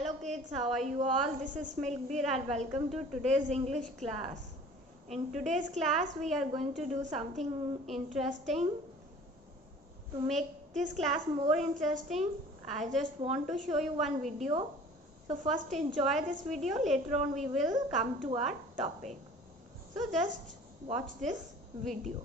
Hello kids, how are you all? This is Milkbeer and welcome to today's English class. In today's class we are going to do something interesting. To make this class more interesting, I just want to show you one video. So first enjoy this video, later on we will come to our topic. So just watch this video.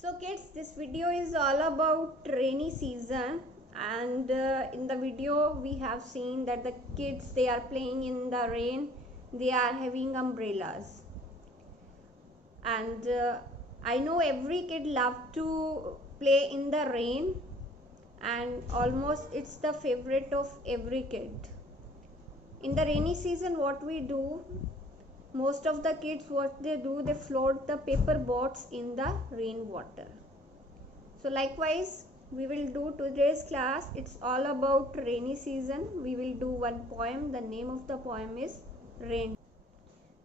So kids, this video is all about rainy season, and in the video we have seen that the kids, they are playing in the rain, they are having umbrellas, and I know every kid love to play in the rain, and almost it's the favorite of every kid. In the rainy season, what we do, most of the kids, what they do, they float the paper boats in the rainwater. So likewise we will do today's class. It's all about rainy season. We will do one poem. The name of the poem is Rain.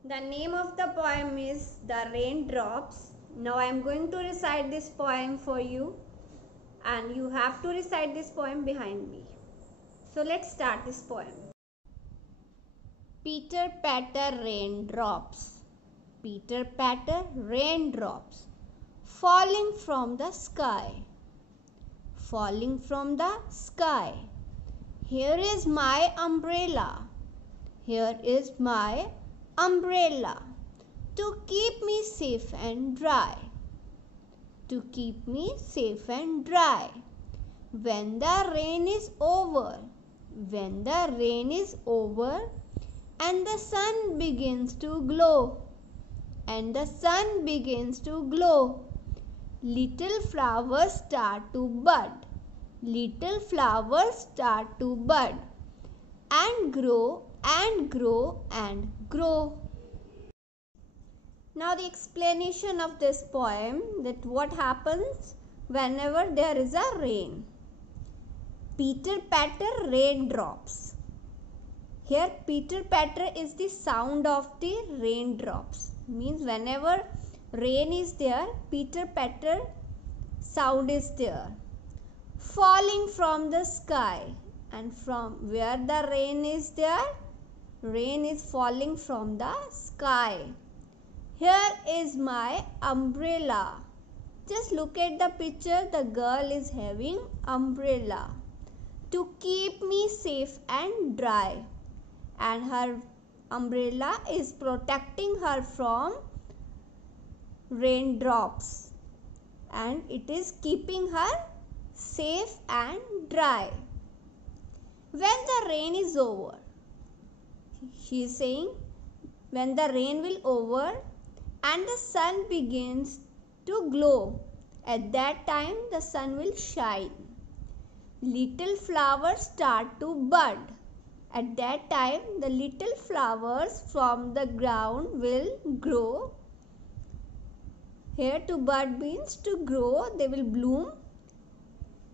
The name of the poem is The Raindrops. Now I am going to recite this poem for you, and you have to recite this poem behind me. So let's start this poem. Pitter patter raindrops, pitter patter raindrops, falling from the sky, falling from the sky. Here is my umbrella, here is my umbrella, to keep me safe and dry, to keep me safe and dry. When the rain is over, when the rain is over, and the sun begins to glow, and the sun begins to glow, little flowers start to bud, little flowers start to bud, and grow and grow and grow. Now the explanation of this poem, that what happens whenever there is a rain. Pitter patter raindrops. Here pitter patter is the sound of the raindrops. Means whenever rain is there, pitter patter sound is there. Falling from the sky, and from where the rain is there, rain is falling from the sky. Here is my umbrella. Just look at the picture, the girl is having umbrella to keep me safe and dry. And her umbrella is protecting her from raindrops, and it is keeping her safe and dry. When the rain is over, she is saying, when the rain will over and the sun begins to glow, at that time the sun will shine. Little flowers start to bud. At that time, the little flowers from the ground will grow. Here to bud means to grow. They will bloom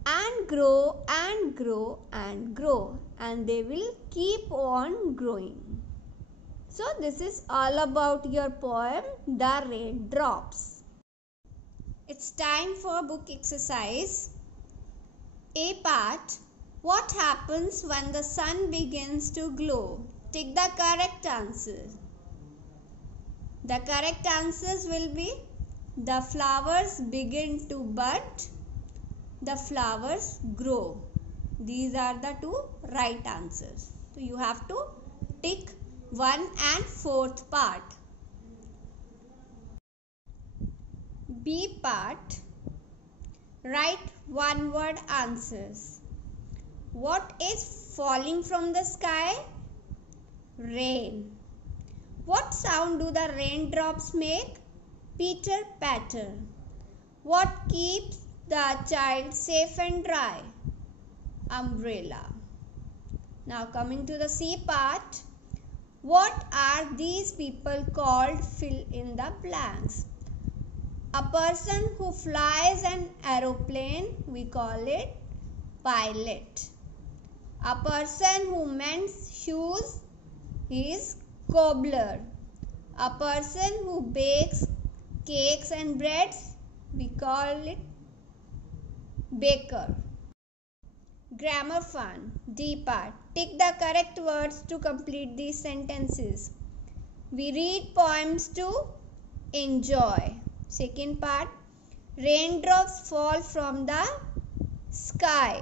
and grow and grow and grow, and they will keep on growing. So this is all about your poem, The Raindrops. It's time for book exercise. A part. What happens when the sun begins to glow? Take the correct answers. The correct answers will be: the flowers begin to bud, the flowers grow. These are the two right answers. So you have to tick 1 and 4th part. B part. Write one word answers. What is falling from the sky? Rain. What sound do the raindrops make? Pitter patter. What keeps the child safe and dry. Umbrella. Now coming to the C part. What are these people called? Fill in the blanks. A person who flies an aeroplane, we call it pilot. A person who mends shoes is cobbler. A person who bakes cakes and breads, we call it baker. Grammar fun. D part. Tick the correct words to complete these sentences. We read poems to enjoy. Second part. Raindrops fall from the sky.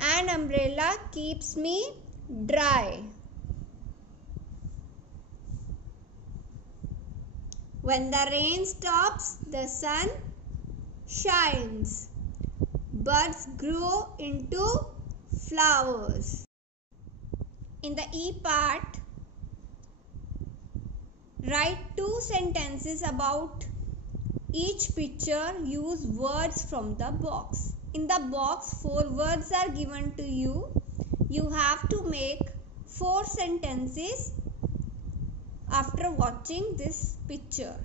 An umbrella keeps me dry. When the rain stops, the sun shines. Birds grow into flowers. In the E part, write 2 sentences about each picture. Use words from the box. In the box, 4 words are given to you. You have to make 4 sentences after watching this picture.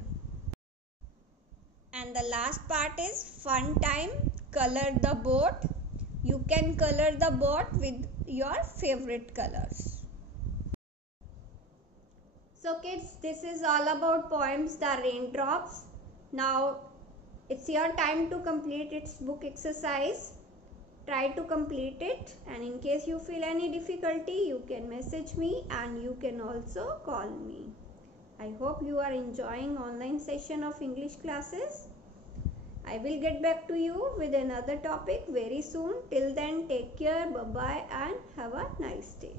And the last part is fun time. Color the boat. You can color the boat with your favorite colors. So kids, this is all about poems The Raindrops. Now it's your time to complete its book exercise. Try to complete it, and in case you feel any difficulty, you can message me and you can also call me. I hope you are enjoying online session of English classes. I will get back to you with another topic very soon. Till then, take care, bye-bye, and have a nice day.